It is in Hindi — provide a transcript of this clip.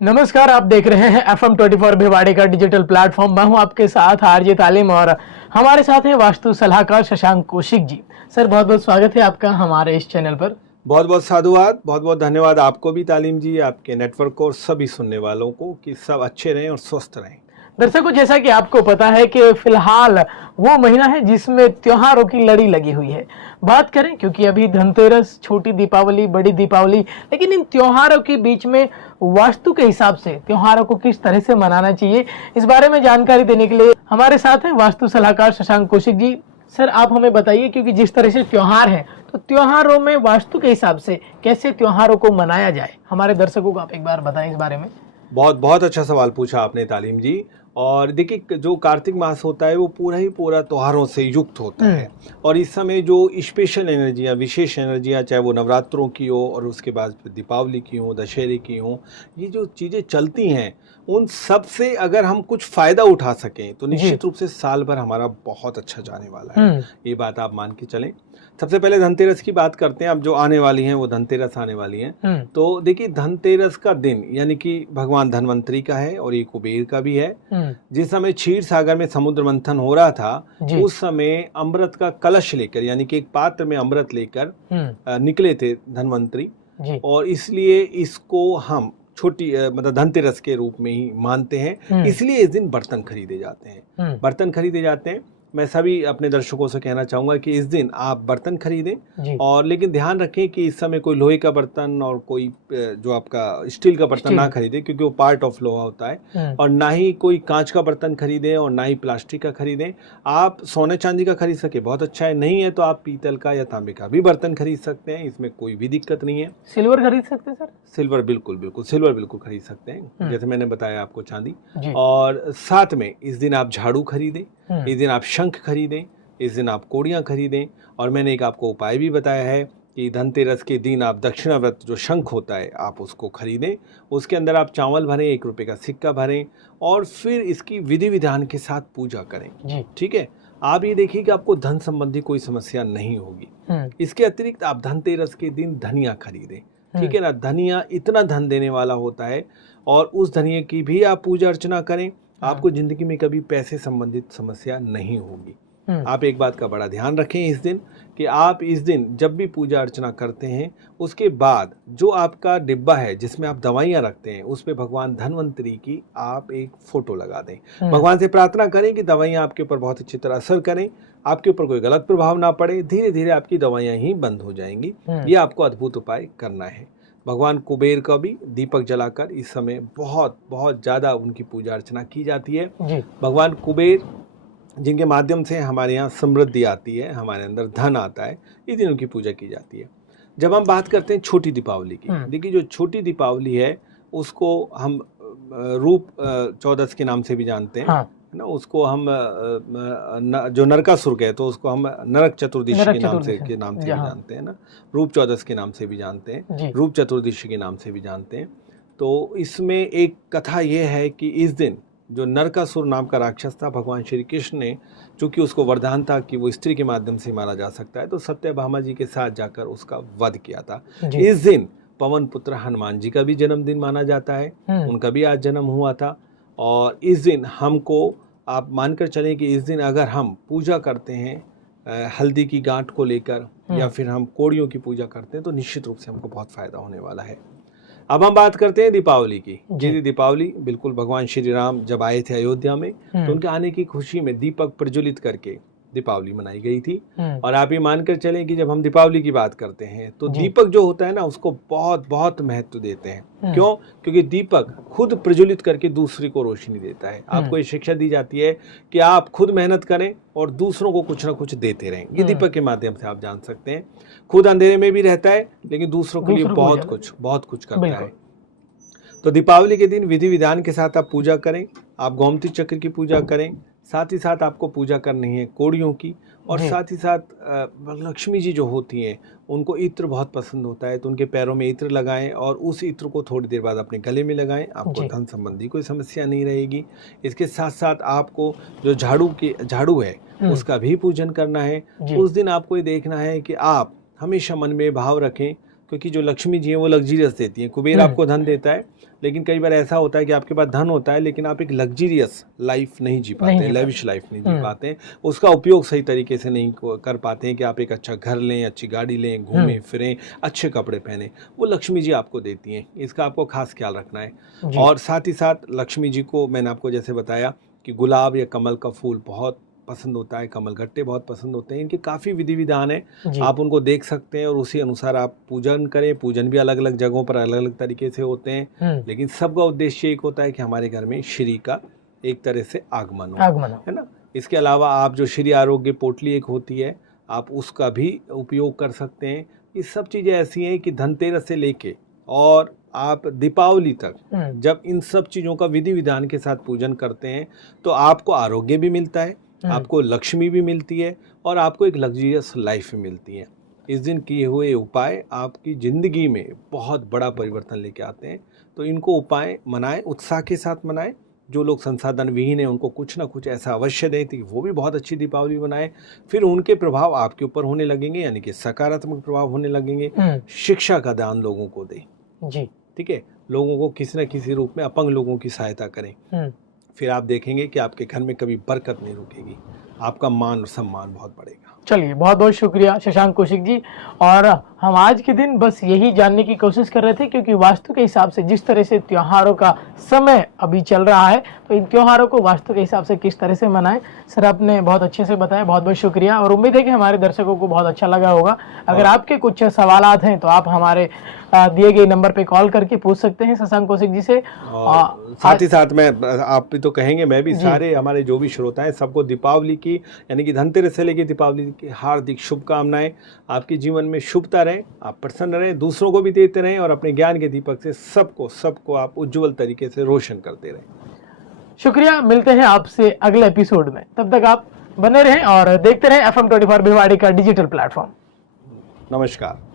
नमस्कार, आप देख रहे हैं FM 24 भिवाड़ी का डिजिटल प्लेटफॉर्म। मैं हूं आपके साथ आरजे तालीम और हमारे साथ हैं वास्तु सलाहकार शशांक कौशिक जी। सर, बहुत बहुत स्वागत है आपका हमारे इस चैनल पर। बहुत बहुत साधुवाद, बहुत बहुत धन्यवाद आपको भी तालीम जी, आपके नेटवर्क को और सभी सुनने वालों को कि सब अच्छे रहें और स्वस्थ रहें। दर्शकों, जैसा कि आपको पता है कि फिलहाल वो महीना है जिसमें त्योहारों की लड़ी लगी हुई है। बात करें, क्योंकि अभी धनतेरस, छोटी दीपावली, बड़ी दीपावली, लेकिन इन त्योहारों के बीच में वास्तु के हिसाब से त्योहारों को किस तरह से मनाना चाहिए, इस बारे में जानकारी देने के लिए हमारे साथ हैं वास्तु सलाहकार शशांक कौशिक जी। सर, आप हमें बताइए, क्योंकि जिस तरह से त्योहार है, तो त्योहारों में वास्तु के हिसाब से कैसे त्योहारों को मनाया जाए, हमारे दर्शकों को आप एक बार बताएं इस बारे में। बहुत बहुत अच्छा सवाल पूछा आपने तालीम जी। और देखिए, जो कार्तिक मास होता है वो पूरा ही पूरा त्योहारों से युक्त होता है। और इस समय जो स्पेशल एनर्जियाँ, विशेष एनर्जियाँ, चाहे वो नवरात्रों की हो और उसके बाद फिर दीपावली की हो, दशहरे की हो, ये जो चीज़ें चलती हैं उन सब से अगर हम कुछ फ़ायदा उठा सकें तो निश्चित रूप से साल भर हमारा बहुत अच्छा जाने वाला है। ये बात आप मान के चलें। सबसे पहले धनतेरस की बात करते हैं। अब जो आने वाली हैं वो धनतेरस आने वाली हैं। तो देखिए, धनतेरस का दिन यानी कि भगवान धनवंतरी का है और ये कुबेर का भी है। जिस समय क्षीर सागर में समुद्र मंथन हो रहा था, उस समय अमृत का कलश लेकर यानी कि एक पात्र में अमृत लेकर निकले थे धनवंतरी। और इसलिए इसको हम छोटी मतलब धनतेरस के रूप में ही मानते हैं। इसलिए इस दिन बर्तन खरीदे जाते हैं। बर्तन खरीदे जाते हैं। मैं सभी अपने दर्शकों से कहना चाहूँगा कि इस दिन आप बर्तन खरीदें, और लेकिन ध्यान रखें कि इस समय कोई लोहे का बर्तन और कोई जो आपका स्टील का बर्तन ना खरीदें, क्योंकि वो पार्ट ऑफ लोहा होता है। और ना ही कोई कांच का बर्तन खरीदें और ना ही प्लास्टिक का खरीदें। आप सोने चांदी का खरीद सके बहुत अच्छा है, नहीं है तो आप पीतल का या तांबे का भी बर्तन खरीद सकते हैं, इसमें कोई भी दिक्कत नहीं है। सिल्वर खरीद सकते हैं सर? सिल्वर बिल्कुल बिल्कुल, सिल्वर बिल्कुल खरीद सकते हैं, जैसे मैंने बताया आपको चांदी। और साथ में इस दिन आप झाड़ू खरीदें, इस दिन आप शंख खरीदें, इस दिन आप कोड़ियाँ खरीदें। और मैंने एक आपको उपाय भी बताया है कि धनतेरस के दिन आप दक्षिणाव्रत जो शंख होता है आप उसको खरीदें। उसके अंदर आप चावल भरें, 1 रुपये का सिक्का भरें और फिर इसकी विधि विधान के साथ पूजा करें। ठीक है, आप ये देखिए कि आपको धन संबंधी कोई समस्या नहीं होगी। इसके अतिरिक्त आप धनतेरस के दिन धनिया खरीदें। ठीक है ना, धनिया इतना धन देने वाला होता है और उस धनिया की भी आप पूजा अर्चना करें। आपको जिंदगी में कभी पैसे संबंधित समस्या नहीं होगी। आप एक बात का बड़ा ध्यान रखें इस दिन, कि आप इस दिन जब भी पूजा अर्चना करते हैं उसके बाद जो आपका डिब्बा है जिसमें आप दवाइयाँ रखते हैं उस पे भगवान धनवंतरी की आप एक फोटो लगा दें। भगवान से प्रार्थना करें कि दवाइयाँ आपके ऊपर बहुत अच्छी तरह असर करें, आपके ऊपर कोई गलत प्रभाव ना पड़े, धीरे धीरे आपकी दवाइयाँ ही बंद हो जाएंगी। ये आपको अद्भुत उपाय करना है। भगवान कुबेर का भी दीपक जलाकर इस समय बहुत बहुत ज़्यादा उनकी पूजा अर्चना की जाती है। भगवान कुबेर जिनके माध्यम से हमारे यहाँ समृद्धि आती है, हमारे अंदर धन आता है, इस दिन उनकी पूजा की जाती है। जब हम बात करते हैं छोटी दीपावली की, देखिए जो छोटी दीपावली है उसको हम रूप चौदस के नाम से भी जानते हैं, है ना। उसको हम जो नरकासुर गए तो उसको हम नरक चतुर्दशी के नाम से भी जानते हैं ना, रूप चौदस के नाम से भी जानते हैं, रूप चतुर्दशी के नाम से भी जानते हैं। तो इसमें एक कथा यह है कि इस दिन जो नरकासुर नाम का राक्षस था, भगवान श्री कृष्ण ने, चूंकि उसको वरदान था कि वो स्त्री के माध्यम से मारा जा सकता है, तो सत्यभामा जी के साथ जाकर उसका वध किया था। इस दिन पवन पुत्र हनुमान जी का भी जन्मदिन माना जाता है, उनका भी आज जन्म हुआ था। और इस दिन हमको आप मानकर चलें कि इस दिन अगर हम पूजा करते हैं हल्दी की गांठ को लेकर या फिर हम कोड़ियों की पूजा करते हैं तो निश्चित रूप से हमको बहुत फायदा होने वाला है। अब हम बात करते हैं दीपावली की। जी, दीपावली बिल्कुल भगवान श्री राम जब आए थे अयोध्या में तो उनके आने की खुशी में दीपक प्रज्वलित करके दीपावली मनाई गई थी। और आप ये मानकर चलें कि जब हम दीपावली की बात करते हैं तो दीपक जो होता है ना उसको बहुत बहुत महत्व देते हैं। क्यों? क्योंकि दीपक खुद प्रज्वलित करके दूसरे को रोशनी देता है। आपको ये शिक्षा दी जाती है कि आप खुद मेहनत करें और दूसरों को कुछ ना कुछ देते रहें। ये दीपक के माध्यम से आप जान सकते हैं। खुद अंधेरे में भी रहता है लेकिन दूसरों के लिए बहुत कुछ करता है। तो दीपावली के दिन विधि विधान के साथ आप पूजा करें, आप गोमती चक्र की पूजा करें, साथ ही साथ आपको पूजा करनी है कोड़ियों की। और साथ ही साथ लक्ष्मी जी जो होती हैं उनको इत्र बहुत पसंद होता है, तो उनके पैरों में इत्र लगाएं और उस इत्र को थोड़ी देर बाद अपने गले में लगाएं। आपको धन संबंधी कोई समस्या नहीं रहेगी। इसके साथ साथ आपको जो झाड़ू है उसका भी पूजन करना है। उस दिन आपको ये देखना है कि आप हमेशा मन में भाव रखें, क्योंकि जो लक्ष्मी जी हैं वो लग्जीरियस देती हैं। कुबेर आपको धन देता है, लेकिन कई बार ऐसा होता है कि आपके पास धन होता है लेकिन आप एक लग्जीरियस लाइफ नहीं जी पाते हैं, लेविश लाइफ नहीं जी पाते हैं, उसका उपयोग सही तरीके से नहीं कर पाते हैं कि आप एक अच्छा घर लें, अच्छी गाड़ी लें, घूमें फिरें, अच्छे कपड़े पहने। वो लक्ष्मी जी आपको देती हैं, इसका आपको खास ख्याल रखना है। और साथ ही साथ लक्ष्मी जी को मैंने आपको जैसे बताया कि गुलाब या कमल का फूल बहुत पसंद होता है, कमल गट्टे बहुत पसंद होते हैं। इनके काफ़ी विधि विधान है, आप उनको देख सकते हैं और उसी अनुसार आप पूजन करें। पूजन भी अलग अलग जगहों पर अलग अलग तरीके से होते हैं, लेकिन सबका उद्देश्य एक होता है कि हमारे घर में श्री का एक तरह से आगमन हो, है ना। इसके अलावा आप जो श्री आरोग्य पोटली एक होती है, आप उसका भी उपयोग कर सकते हैं। ये सब चीज़ें ऐसी हैं कि धनतेरस से लेके और आप दीपावली तक जब इन सब चीज़ों का विधि विधान के साथ पूजन करते हैं तो आपको आरोग्य भी मिलता है, आपको लक्ष्मी भी मिलती है और आपको एक लग्जरियस लाइफ भी मिलती है। इस दिन किए हुए उपाय आपकी ज़िंदगी में बहुत बड़ा परिवर्तन लेके आते हैं। तो इनको उपाय मनाएं, उत्साह के साथ मनाएं। जो लोग संसाधन विहीन हैं उनको कुछ ना कुछ ऐसा अवश्य दें कि वो भी बहुत अच्छी दीपावली बनाएं। फिर उनके प्रभाव आपके ऊपर होने लगेंगे, यानी कि सकारात्मक प्रभाव होने लगेंगे। शिक्षा का दान लोगों को दें जी, ठीक है। लोगों को किसी न किसी रूप में, अपंग लोगों की सहायता करें। फिर आप देखेंगे कि आपके घर में कभी बरकत नहीं रुकेगी, आपका मान और सम्मान बहुत बढ़ेगा। चलिए, बहुत बहुत शुक्रिया शशांक कौशिक जी। और हम आज के दिन बस यही जानने की कोशिश कर रहे थे, क्योंकि वास्तु के हिसाब से जिस तरह से त्योहारों का समय अभी चल रहा है, तो इन त्योहारों को वास्तु के हिसाब से किस तरह से मनाएं, सर आपने बहुत अच्छे से बताया। बहुत बहुत शुक्रिया और उम्मीद है कि हमारे दर्शकों को बहुत अच्छा लगा होगा। अगर आपके कुछ सवालात हैं तो आप हमारे दिए गए नंबर पे कॉल करके पूछ सकते हैं शशांक कौशिक जी से। साथ ही साथ मैं, आप भी तो कहेंगे, मैं भी सारे हमारे जो भी श्रोता हैं सबको दीपावली की, यानी कि धनतेरस से लेकर दीपावली की हार्दिक शुभकामनाएं। आपके जीवन में शुभता रहे, आप प्रसन्न रहें, दूसरों को भी देते रहें और अपने ज्ञान के दीपक से सबको आप उज्जवल तरीके से रोशन करते रहें। शुक्रिया, मिलते हैं आपसे अगले एपिसोड में। तब तक आप बने रहें और देखते रहें FM 24 भिवाड़ी का डिजिटल प्लेटफॉर्म। नमस्कार।